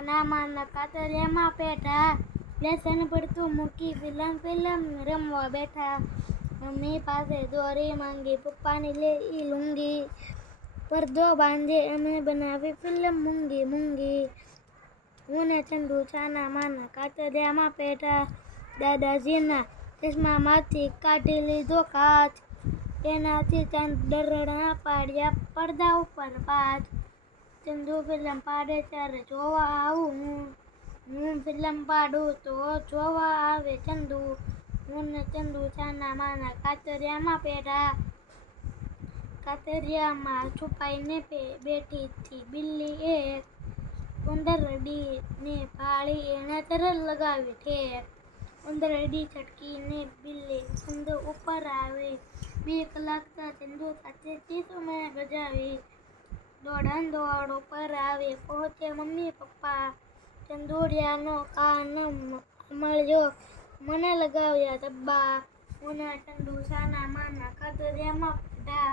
છાના માના કાતરિયામાં પેઠા, લેસન પડતું મૂકી ફિલ્મ રમવા બેઠા. મમ્મી પાસે દોરી માંગી, પપ્પાની લે ઈ લુંગી, પડદો બાંધે અમે બનાવી ફિલ્મ મૂંગી. હું ને ચંદુ છાના માના કાતરિયામાં પેઠા, દાદાજીના ચશ્મામાંથી કાઢી લીધો કાચ, એનાથી ચાંદરણા પાડ્યા પડદા ઉપર 5. ચંદુ ફિલ્મ પાડે ત્યારે જોવા આવું હું ફિલ્મ પાડું તો જોવા આવે ચંદુ. હું ને ચંદુ છાના માના કાતરિયામાં પેઠા, કાતરિયામાં છુપાઈને બેઠી થી બિલ્લી એક, ઉંદરડી ને ભાળી એણે તરત લગાવી ઠેક. ઉંદરડી છટકીને બિલ્લી ચંદુ ઉપર આવી, બીક લાગતા ચંદુ સાથે ચીસો મેં ગજાવી. દોડાદોડ ઉપર આવી પહોંચે મમ્મી પપ્પા, ચંદુડિયાનો કાન મળ્યો મને લગાવ્યા ધબ્બા. હું ને ચંદુ છાના માના કાતરિયામાં પેઠા.